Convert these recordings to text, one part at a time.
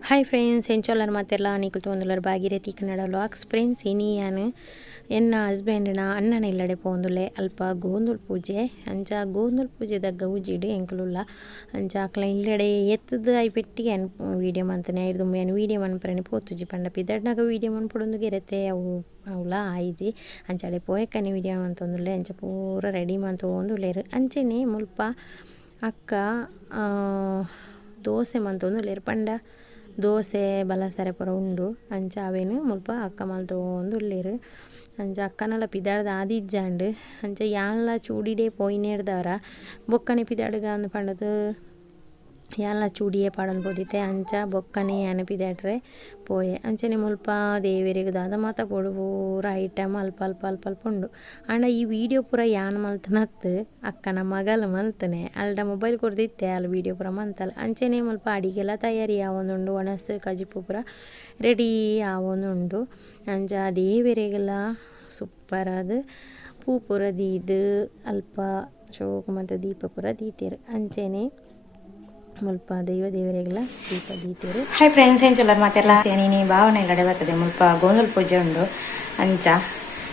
Hi friends ಎಂಚೋಲ್ಲರ್ ಮಾತೆಲ್ಲ ನಿಕುಲ್ ತೊಂದುಲರ್ Bhagirathi Kannada vlogs friends ಇನಿಯಾನು ಎನ್ನ ಹಸ್ಬೆಂಡ್ನ ಅಣ್ಣನ ಇಲ್ಲಡೆ ಪೋಂದುಲೆ ಅಲ್ಪ ಗೋಂದುಲ್ ಪೂಜೆ ಅಂಚ ಗೋಂದುಲ್ ಪೂಜೆ ದಗ್ಗ ಉಜ್ಜಿಡು ಎಂಕುಲುಲ್ಲ ಅಂಚ ಅಕ್ಲ ಇಲ್ಲಡೆ ಎತ್ತದ ಐಪೆಟ್ಟಿ ಅನ್ ವೀಡಿಯೋ ಮಂತನೆ ಐದು ಏನು ವೀಡಿಯೋ ಮನ್ಪರನಿ ಪೋತುಜಿ ಪಂಡ ಪಿದಡ್ನಾಗ ವೀಡಿಯೋ ಮನ್ಪೊಡೊಂದು ಗೆರತೆ ಅವು ಅವಳ ಆಯ್ಜಿ ಅಂಚಡೆ ಪೋಯಕ್ಕನೆ ವೀಡಿಯೋ ಮಂತೊಂದುಲ್ಲೆ ಅಂಚ ಪೂರ ರೆಡಿ ಮಂತೊಂದುಲ್ಲೆರ್ ಅಂಚನೆ ಮುಲ್ಪ ಅಕ್ಕ ದೋಸೆ ಮಂತೊಂದುಲ್ಲೆರ್ ಪಂಡ ದೋಸೆ ಬಲಸರೆ ಪೂರ ಉಂಡು ಅಂಚ ಅವೇನು ಮುಲ್ಪ ಅಕ್ಕ ಮಲ್ತೊಂದುಲ್ಲೆರ್ ಅಂಚ ಅಕ್ಕನಲ ಪಿದಾಡ್ದ ಆದಿಜ್ಜಾಂಡ್ ಅಂಚ ಯಾನ್ಲ ಚೂಡಿಡೆ ಪೋಯಿನೇರ್ದವರ ಬೊಕ್ಕನೆ ಪಿದಾಡ್ಗ ಅಂದ್ ಪಂಡದು ಯಾನ್ಲ ಚೂಡಿಯೇ ಪಾಡೊಂದು ಪೋದಿತ್ತೆ ಅಂಚ ಬೊಕ್ಕನೆ ಯಾನ ಪಿದಾಡ್ರೆ ಪೋಯೆ ಅಂಚನೆ ಮುಲ್ಪ ದೇವೆರೆಗ್ ದಾದ ಮಾತ ಪೋಡು ಪೂರ ಐಟಮ್ ಅಲ್ಪ ಅಲ್ಪ ಅಲ್ಪ ಅಲ್ಪ ಉಂಡು ಆಂಡ ಈ ವಿಡಿಯೋ ಪೂರ ಯಾನ್ ಮಲ್ತನತ್ತು ಅಕ್ಕನ ಮಗಲು ಮಲ್ತನೆ ಅಲ್ಡ ಮೊಬೈಲ್ ಕೊಡ್ದಿತ್ತೆ ಅಲ್ಲಿ ವಿಡಿಯೋ ಪೂರ ಮಂತಲ್ಲ ಅಂಚನೆ ಮುಲ್ಪ ಅಡಿಗೆಲ್ಲ ತಯಾರಿ ಆವೊಂದುಂಡು ಒಣಸು ಕಜಿಪು ಪೂರ ರೆಡಿ ಆವೊಂದುಂಡು ಅಂಚ ದೇವೆರೆಗೆಲ್ಲ ಸೂಪರ್ ಅದು ಪೂ ಪೂರ ದೀದು ಅಲ್ಪ ಶೋಕು ಮತ್ತು ದೀಪ ಪೂರ ದೀತೆರು ಅಂಚನೆ ಮುಲ್ಪ ದೇವರೆಗೆಲ್ಲ ದೀಪ ದೀತೆರು. ಹಾಯ್ ಫ್ರೆಂಡ್ಸ್ ಎಂಚುಲ್ಲರ್ ಮಾತೆಲ್ಲ ನೀನು ಭಾವನೆ ಇಲ್ಲಡೆ ಬರ್ತದೆ ಮುಲ್ಪ ಗೋಂದುಲ್ ಪೂಜೆ ಉಂಡು ಅಂಚ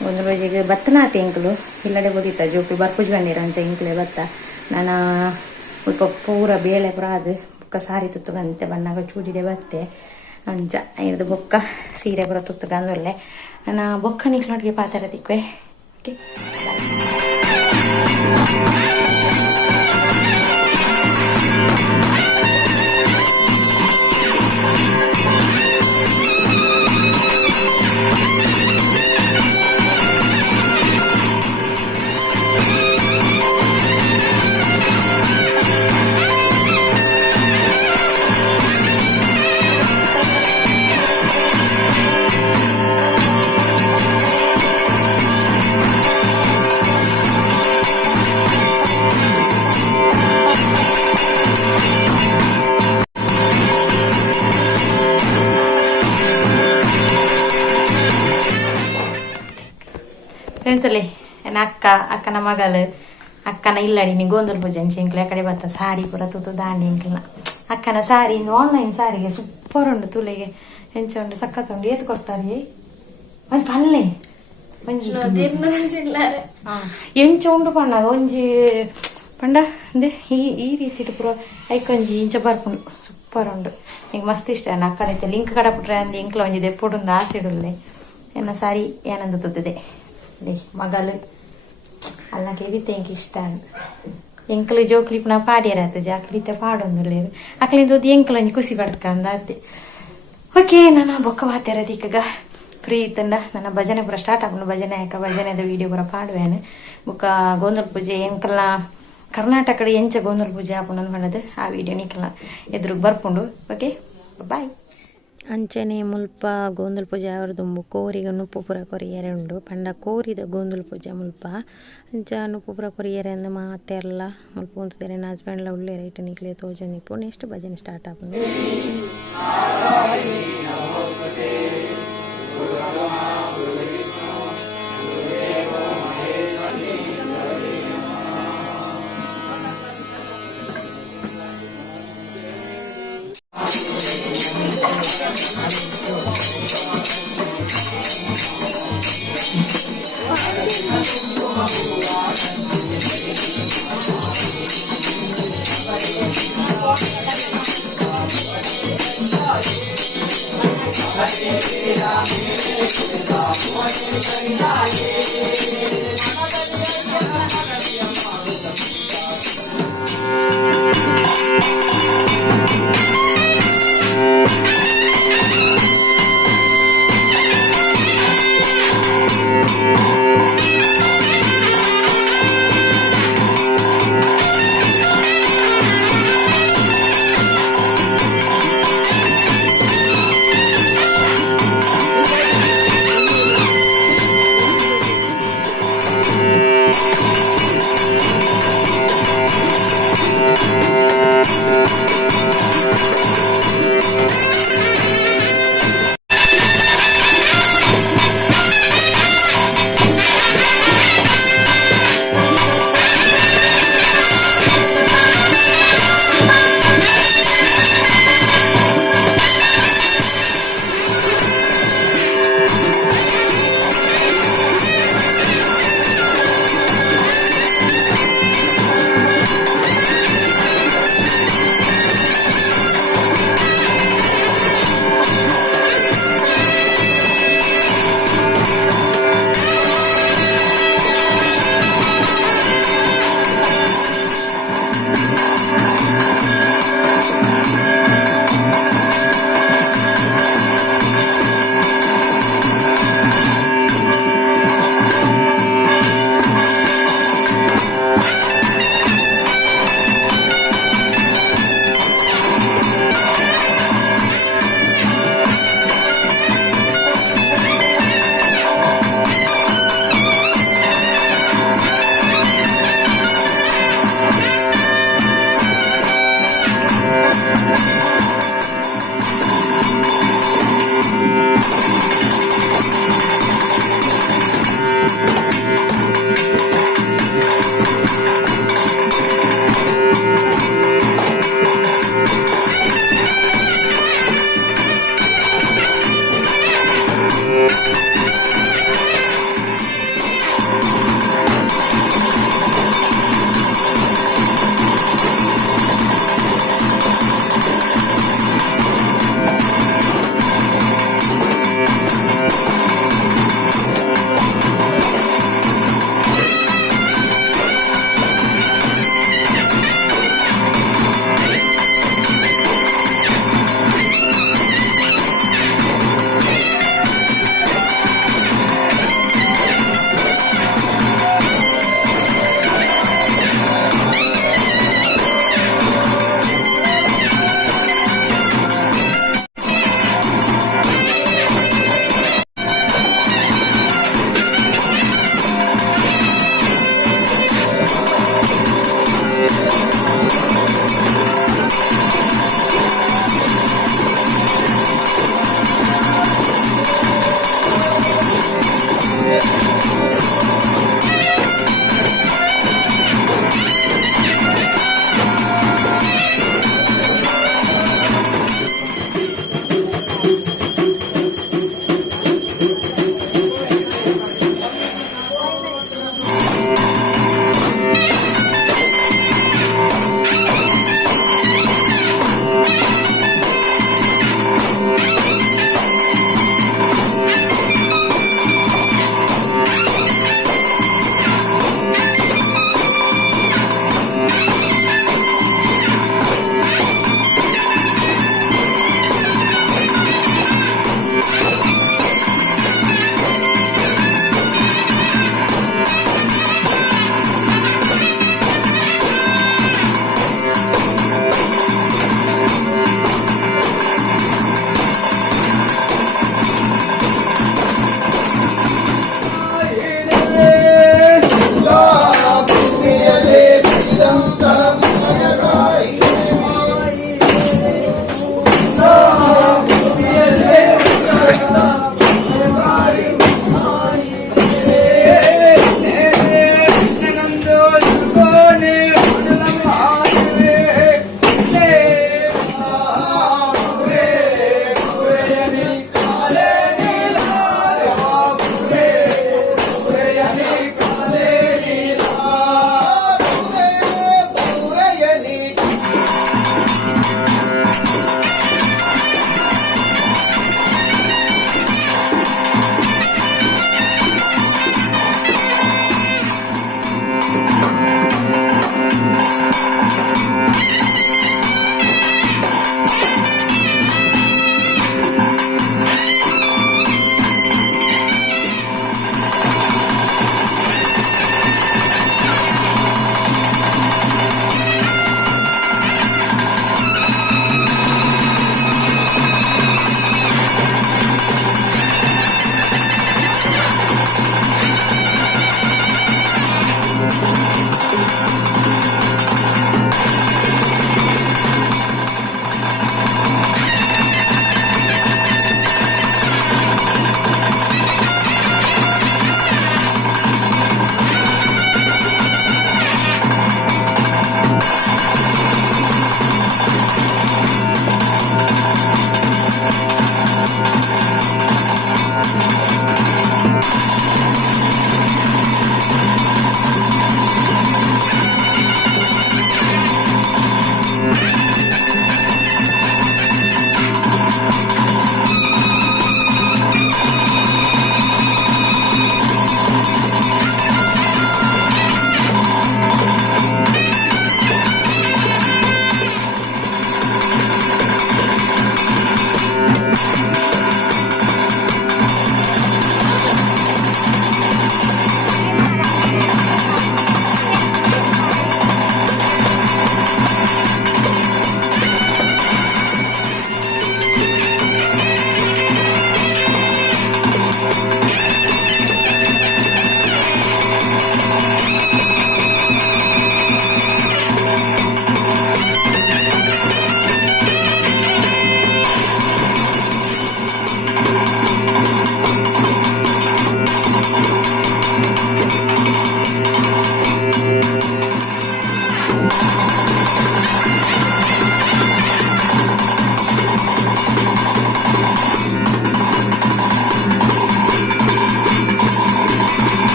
ಗೋಂದುಲ್ ಪೂಜೆಗೆ ಬತ್ತನಾತಿ ಎಂಕುಲು ಇಲ್ಲಡೆ ಬೋದಿತ್ತ ಜೋಕು ಬರ್ಪೂಜೆ ಬಂದಿರ ಅಂಚ ಇಂಕ್ಲೆ ಬತ್ತ ನಾನು ಮುಲ್ಪ ಪೂರ ಬೇಳೆ ಪೂರ ಅದು ಬೊಕ್ಕ ಸಾರಿ ತುತ್ತುಗಂತೆ ಬಣ್ಣಾಗ ಚೂಡಿಡೆ ಬತ್ತೆ ಅಂಚ ಇರ್ದು ಬೊಕ್ಕ ಸೀರೆ ಪೂರ ತುತ್ತುಗಂದೊಲ್ಲೆ ನಾನು ಬೊಕ್ಕ ನಿಕ್ಲೊಟ್ಟಿಗೆ ಪಾತ್ರ ತಿಕ್ವೆ ಓಕೆ. ಫ್ರೆಂಡ್ಸಲ್ಲಿ ನನ್ನ ಅಕ್ಕನ ಮಗಳು ಅಕ್ಕನ ಇಲ್ಲಡಿ ಗೋಂದುಲ್ ಪೂಜೆ ಅಂಚೆ ಎಂಕ್ಲೆ ಕಡೆ ಬರ್ತ ಸಾರಿ ಪೂರ ತುತ್ತು ದಾಂಡಿ ಎಂಕ್ಲನ ಅಕ್ಕನ ಸಾರಿ ಆನ್ಲೈನ್ ಸಾರಿಗೆ ಸೂಪರ್ ಉಂಡು ತುಲೆಗೆ ಹೆಂಚ ಉಂಡು ಸಖತ್ ಉಂಡು ಏತ್ ಕೊಡ್ತಾರೆ ಒಂದು ಪಲ್ಲೆ ಎಂಚ ಉಂಡು ಪಂಡ ಒಂಜಿ ಪಂಡ ಅಂದೆ ಈ ರೀತಿ ಪೂರ ಐಕೊಂಜಿ ಇಂಚ ಬರ್ಪುಂಡು ಸೂಪರ್ ಉಂಡು ನಿಂಗೆ ಮಸ್ತ್ ಇಷ್ಟ ಅಕ್ಕಡೈತೆ ಲಿಂಕ್ ಕಡ ಬಿಟ್ರೆ ಅಂದು ಎಂಕ್ಲ ಒಂಜಿ ದೆಪ್ಪೊಡುಂದು ಆಸೆಡುಲ್ಲೆ ಎನ್ನ ಸಾರಿ ಏನಂದು ತುತ್ತದೆ ಮಗಲು ಅಲ್ಲ ಕೇಳಿತ್ತೆ ಎಂಕ್ ಇಷ್ಟ ಎಂಕ್ಲು ಜೋಕ್ಲಿಪ್ ನಾ ಪಾಡ್ಯಾರತ್ತೆ ಜಾಕ್ಲಿತ್ತೆ ಪಾಡೊಂದುಲ್ಲೇರು ಅಕ್ಲಿಂದ ಎಂಕ್ಲು ಒಂಜಿ ಖುಷಿ ಪಡ್ಕಂದತ್ತೆ ಓಕೆ ನಾನು ಬೊಕ್ಕ ಮಾತಾರ ದಿಕ್ಕಗ ಫ್ರೀ ಇತ್ತಂಡ ನನ್ನ ಭಜನೆ ಪೂರ ಸ್ಟಾರ್ಟ್ ಆಪುಂಡು ಭಜನೆ ಆಯ್ಕ ಭಜನೆದ ವಿಡಿಯೋ ಪೂರ ಪಾಡುವೇನು ಬೊಕ್ಕ ಗೋಂದುಲ್ ಪೂಜೆ ಎಂಕಲ್ನ ಕರ್ನಾಟಕದ ಎಂಚ ಗೋಂದುಲ್ ಪೂಜೆ ಆಪುಂಡು ಮಾಡೋದು ಆ ವಿಡಿಯೋ ನಿಕ್ಲ ಎದುರು ಬರ್ಪುಂಡು ಓಕೆ ಬಾಯ್. ಅಂಚನೆ ಮುಲ್ಪ ಗೋಂದುಲ್ ಪೂಜೆ ಅವ್ರದ್ದು ಕೋರಿಗೆ ನುಪ್ಪು ಪೂರ ಕೊರಿಯರೆ ಉಂಡು ಪಂಡ ಕೋರಿದ ಗೋಂದುಲ್ ಪೂಜೆ ಮುಲ್ಪ ಅಂಚ ನುಪ್ಪು ಪೂರ ಕೊರಿಯರೆ ಅಂದ ಮಾತೆಲ್ಲ ಮುಲ್ಪ ಉಂತಿದ್ದಾರೆ ನನ್ನ ಹಸ್ಬೆಂಡ್ಲ ಉಳ್ಳೆ ರೈಟ್ ನಿಕ್ಲೆ ತೋಜ ನಿಪ್ಪು ನೆಕ್ಸ್ಟ್ ಭಜನೆ ಸ್ಟಾರ್ಟ್ ಆಪುಂಡು.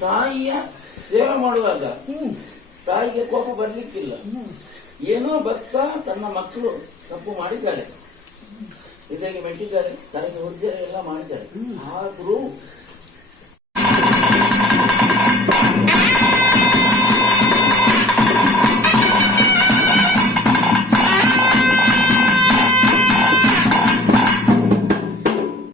ತಾಯಿಯ ಸೇವೆ ಮಾಡುವಾಗ ತಾಯಿಗೆ ಕೋಪ ಬರ್ಲಿಕ್ಕಿಲ್ಲ. ಏನೋ ಬರ್ತಾ ತನ್ನ ಮಕ್ಕಳು ತಪ್ಪು ಮಾಡಿದ್ದಾರೆ, ಇದಕ್ಕೆ ಮೆಟ್ಟಿದ್ದಾರೆ, ತಾಯಿಗೆ ಹುದ್ದೆ ಎಲ್ಲ ಮಾಡಿದ್ದಾರೆ, ಆದ್ರೂ